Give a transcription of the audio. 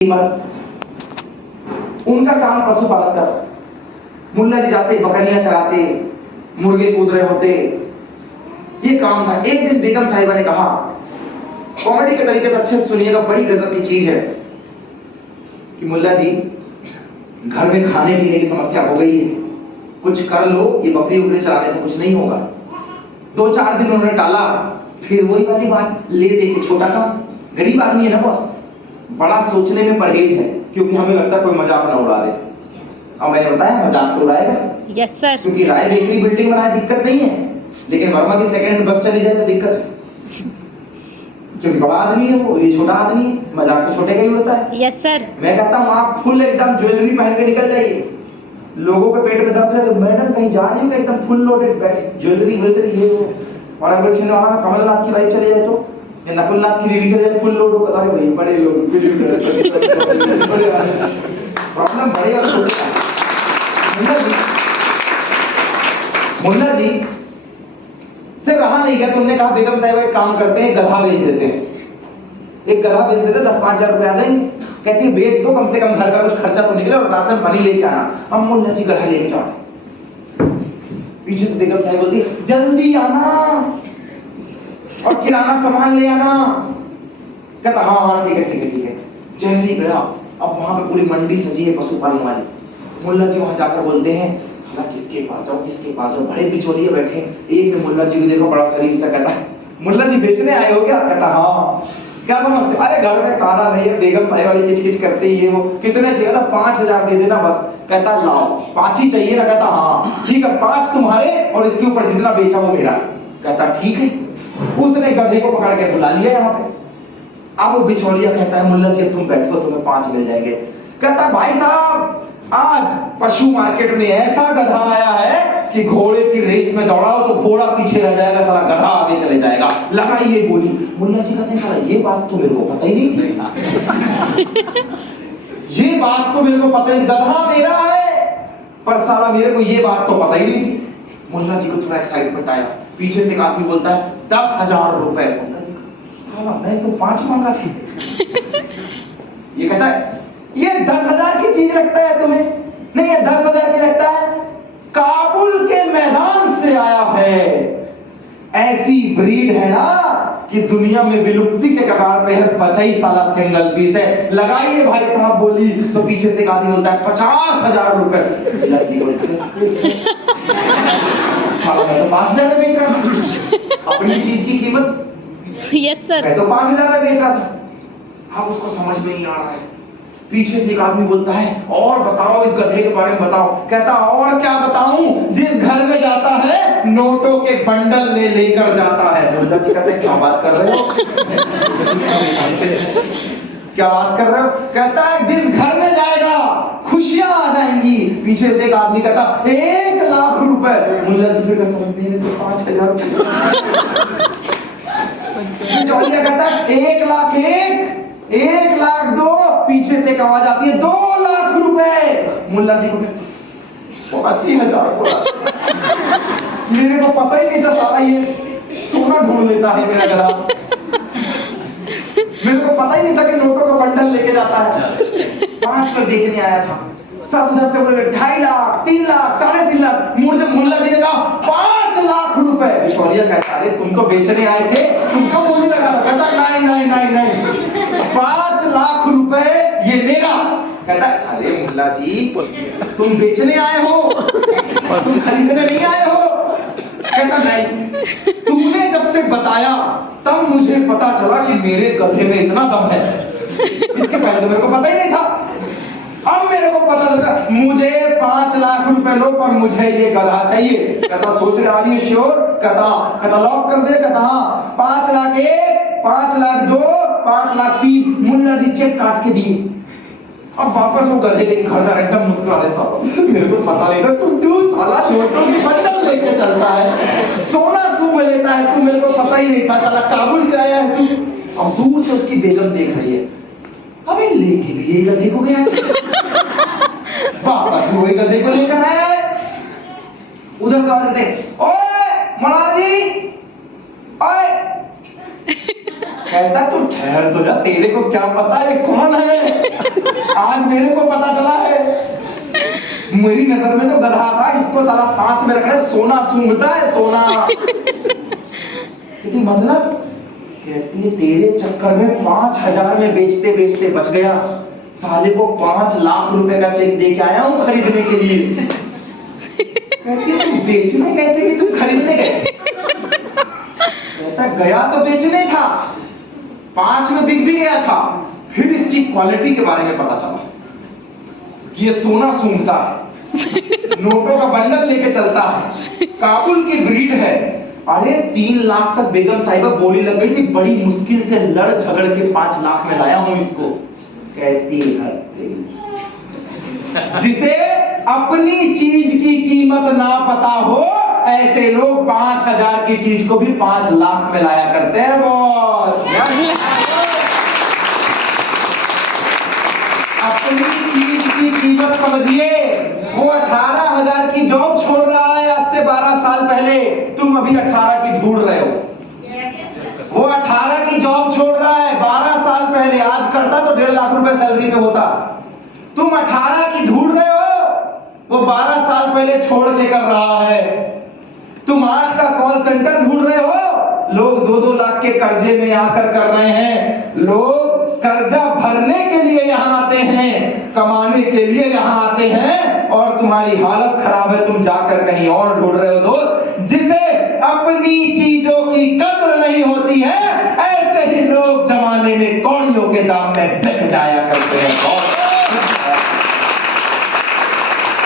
उनका काम पशुपालन का। मुल्ला जी जाते बकरियां चराते, मुर्गे कूद रहे होते, ये काम था। एक दिन बेगम साहिबा ने कहा, कॉमेडी के तरीके से अच्छे से सुनिएगा, बड़ी गजब की चीज है कि मुल्ला जी घर में खाने पीने की समस्या हो गई है, कुछ कर लो, ये बकरी उकरी चलाने से कुछ नहीं होगा। 2-4 दिन उन्होंने टाला, फिर वही वाली बात, ले दे के छोटा काम। गरीब आदमी है ना बॉस, बड़ा सोचने में परहेज है, क्योंकि हमें लगता है कोई मजाक ना उड़ा दे। अब मैंने बताया मजाक तो उड़ाएगा। Yes sir. क्योंकि राय बेकरी बिल्डिंग बनाए दिक्कत नहीं है, लेकिन वर्मा की सेकंड बस चली जाए तो दिक्कत है, क्योंकि बड़ा आदमी है वो, ये छोटा आदमी है, मजाक तो छोटे का ही होता है। Yes sir. मैं कहता हूँ आप फुल एकदम ज्वेलरी पहन के निकल जाइए, लोगों के पेट में दर्द है तो मैडम कहीं जा रही हो, एकदम फुल लोडेड ज्वेलरी व्वेलरी ये वो। और अगर छिंदवाड़ा में कमलनाथ की वाइफ चले जाए तो, या नकुलनाथ की बीवी चले जाए, फुल लोड हो, अरे भाई बड़े लोग प्रॉब्लम बड़े और छोटे। मुल्ला जी से रहा नहीं गया, तुमने कहा बेगम साहिबा एक काम करते हैं, गधा बेच देते हैं, एक गधा बेच देते, 10-5 हजार रुपए आ जाएंगे। कहती है बेच दो, कम से कम घर का कुछ खर्चा तो निकले और राशन पानी लेके आना। अब मुल्ला जी गधा लेके जा रहे, पीछे से बेगम साहिब बोलती जल्दी आना और किराना सामान ले आना। कहता हाँ हाँ ठीक है ठीक है ठीक है। जैसे ही गया, अब वहां पे पूरी मंडी सजी है पशुपालन वाली। मुल्ला जी वहां जाकर बोलते हैं किसके पास जाओ किसके पास जाओ, बड़े बिचौलिए बैठे हैं। एक ने मुल्ला जी को देखो, बड़ा शरीफ सा, कहता है मुल्ला जी बेचने आए हो क्या? कहता हाँ। क्या समझते? अरे घर में खाना नहीं है, बेगम साहिब वाली किच किच करते ही है वो। कितने चाहिए? था 5,000 दे देना बस। कहता लाओ 5 ही चाहिए ना? कहता हाँ ठीक है, 5 तुम्हारे और इसके ऊपर जितना बेचा वो मेरा। कहता ठीक है। उसने गधे को पकड़ के बुला लिया यहाँ पे। अब वो बिचौलिया कहता है मुल्ला जी तुम बैठो, तुम्हें 5 मिल जाएंगे। कहता भाई साहब आज पशु मार्केट में ऐसा गधा आया है कि घोड़े की रेस में दौड़ाओ तो घोड़ा पीछे रह जाएगा, साला गधा आगे चले जाएगा, लगाइए गोली। मुल्ला जी कहते हैं साला ये बात तो मेरे को पता ही नहीं थी। ये बात तो मेरे को पता ही, गधा मेरा है पर साला मेरे को ये बात तो पता ही नहीं थी। मुल्ला जी को थोड़ा एक्साइटमेंट आया, पीछे से एक आदमी बोलता है 10,000 रुपए। मुल्ला जी साला मैं तो 5 मांगा था। ये कहता है ये 10,000 की चीज लगता है तुम्हें? नहीं, ये 10,000 की लगता है, काबुल के मैदान से आया है, ऐसी ब्रीड है ना कि दुनिया में विलुप्ति के कगार पे है, बचा ही साला सिंगल पीस है, लगाइए भाई साहब बोली। तो पीछे से एक आदमी बोलता है 50,000 रुपए। साला मैं तो 5,000 में बेच रहा था अपनी चीज की कीमत। Yes sir. मैं तो 5,000 में बेच रहा था। अब उसको समझ में नहीं आ रहा है। पीछे से एक आदमी बोलता है और बताओ इस गधे के बारे में बताओ। कहता और क्या बताऊं, जिस घर में जाता है नोटों के बंडल ले लेकर जाता है। मुल्ला जी कहते हैं क्या बात कर रहे हो? क्या बात कर रहे हो? कहता है जिस घर में जाएगा खुशियां आ जाएंगी। पीछे से एक आदमी कहता 1 लाख रुपए। मुल्ला जी फिर समझ में नहीं, तो 5,000 रुपए। चौलिया कहता है 1 लाख 1 लाख 2। पीछे से एक आवाज आती है 2 लाख रुपए। मुल्ला जी को 25,000 बोला। मेरे को पता ही नहीं था साला ये सोना ढूंढ लेता है मेरा गधा। मेरे को पता ही नहीं था कि नोटों का बंडल लेके जाता है। 5 का बेचने आया था। सब उधर से बोले 2.5 लाख 3 लाख 3.5 लाख। मुझे मुल्ला जी ने कहा 5 लाख रुपए। बिचौलिया कहता अरे तुम तो बेचने आए थे, तुम क्यों बोलने लगा? कहता नहीं नहीं नहीं नहीं, 5 लाख रुपए ये मेरा। कहता अरे मुल्ला जी तुम बेचने आए हो, तुम खरीदने नहीं आए हो। कहता नहीं, तूने जब से बताया तब मुझे पता चला कि मेरे गधे में इतना दम है। इसके पहले तो मेरे को पता ही नहीं था, अब मेरे को पता चला। मुझे 5 लाख रुपए लो पर मुझे ये गधा चाहिए। कहता सोचने वाली है श्योर? कहता लॉक कर दे। कहता हाँ 5 लाख 1, 5 लाख 2, 5 लाख 3। मुल्ला जी चेक काट के दिए। अब वापस वो गधे लेके घर जा रहे, एकदम मुस्कुरा रहे साहब। मेरे को पता नहीं था तू साला नोटों की बंडल लेके चलता है, सोना सूंघ लेता है, तू मेरे को पता ही नहीं था साला, काबुल से आया है तू। अब दूर से उसकी बेगम देख रही है, अबे लेके भी ये गधे को गया, वापस वो गधे को लेकर आया है। उधर से आवाज आते ओए मनार जी, ओए। कहता तू ठहर तो जा, तेरे को क्या पता है कौन है। आज मेरे को पता चला है। मेरी नजर में तो गधा था, इसको साला साथ में रख रहे, सोना सूंघता है सोना। कहती मतलब, कहती है तेरे चक्कर में 5,000 में बेचते बेचते बच गया, साले को 5 लाख रुपए का चेक दे के आया हूं खरीदने के लिए। कहती है तुम बेचने गए थे कि तुम खरीदने गए थे? कहता गया तो बेचने था, 5 में बिक भी गया था, फिर इसकी क्वालिटी के बारे में पता चला कि ये सोना सूंघता है, नोटों का बंडल लेके चलता है, काबुल की ब्रीड है। अरे 3 लाख तक बेगम साहिबा बोली लग गई थी, बड़ी मुश्किल से लड़ झगड़ के 5 लाख में लाया हूं इसको। कहती है जिसे अपनी चीज की कीमत ना पता हो, ऐसे लोग 5,000 की चीज को भी 5 लाख में लाया करते हैं। अपनी चीज की कीमत समझिए। वो 18,000 की जॉब छोड़ रहा है आज से 12 साल पहले, तुम अभी 18 की ढूंढ रहे हो। वो 18 की जॉब छोड़ रहा है 12 साल पहले, आज करता तो 1.5 लाख रुपए सैलरी पे होता। तुम 18 की ढूंढ रहे हो, वो 12 साल पहले छोड़ के कर रहा है। तुम 8 का कॉल सेंटर ढूंढ रहे हो, लोग 2-2 लाख के कर्जे में आकर कर रहे हैं। लोग कर्जा भरने के लिए यहां आते हैं, कमाने के लिए यहां आते हैं, और तुम्हारी हालत खराब है, तुम जाकर कहीं और ढूंढ रहे हो। दोस्त, जिसे अपनी चीजों की कद्र नहीं होती है, ऐसे ही लोग जमाने में कौड़ियों के दाम में बिक जाया करते हैं।